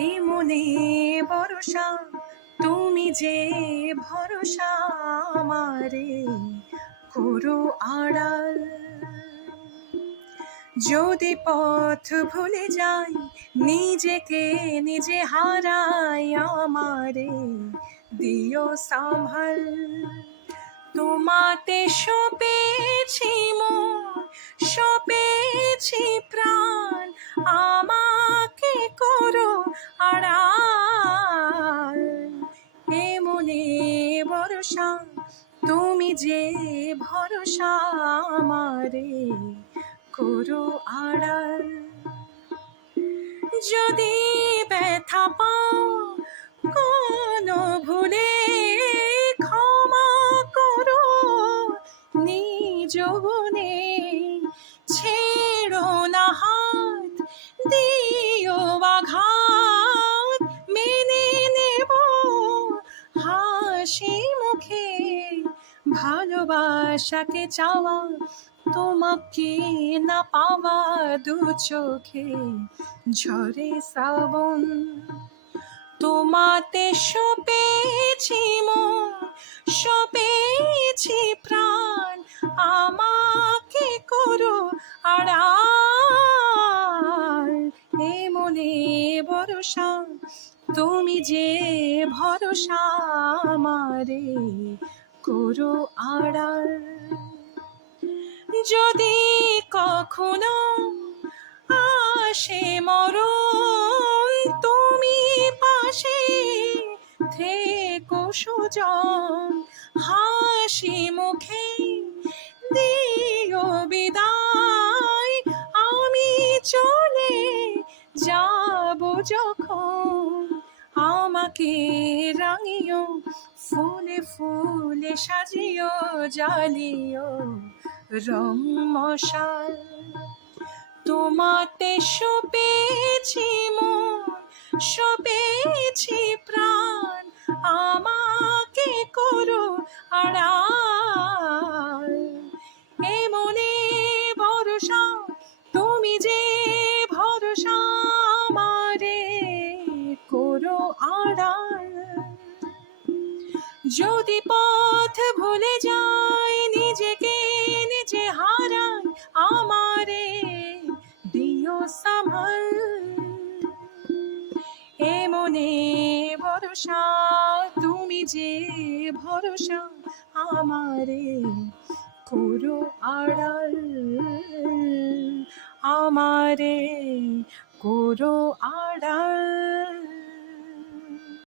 এই মনে ভরসা, তুমি যে ভরসা আমারে করো আড়াল। যদি পথ ভুলে যাই, নিজেকে নিজে হারাই, আমারে দিও সাম্ভাল। তোমাতে সপেছি মন, সপেছি প্রাণ, আমাকে করো আড়াল। এ মনে ভরসা, তুমি যে ভরসা আমারে করো আড়াল। যদি ব্যথা পাও কোনো ভুলে, ক্ষমা করো নিজ গুণে। ছেড়ো না হাত, দিও আঘাত, মেনে নেব হাসি মুখে। ভালোবাসাকে চাওয়া, তোমাকে না পাওয়া, দু চোখে ঝরে শ্রাবণ। তোমাতে সপেছি মন, সপেছি প্রাণ, আমাকে করো আড়াল। এ মনে ভরসা, তুমি যে ভরসা আমারে করো আড়াল। যদি কখনো আসে মরণ, তুমি পাশে থেকো সুজন। হাসি মুখে দিও বিদায়, আমি চলে যাব যখন। আমাকে রাঙিও, ফুলে ফুলে সাজিও, জ্বালিও রং মশাল। তোমাতে সপেছি মন, সপেছি প্রাণ, আমাকে করো আড়াল। এ মনে ভরসা, তুমি যে ভরসা আমারে করো আড়াল। যদি পথ ভুলে যাই, নিজেকে নিজে হারাই, আমারে দিও সাম্ভাল। এ মনে ভরসা, তুমি যে ভরসা আমারে করো আড়াল, আমারে করো আড়াল।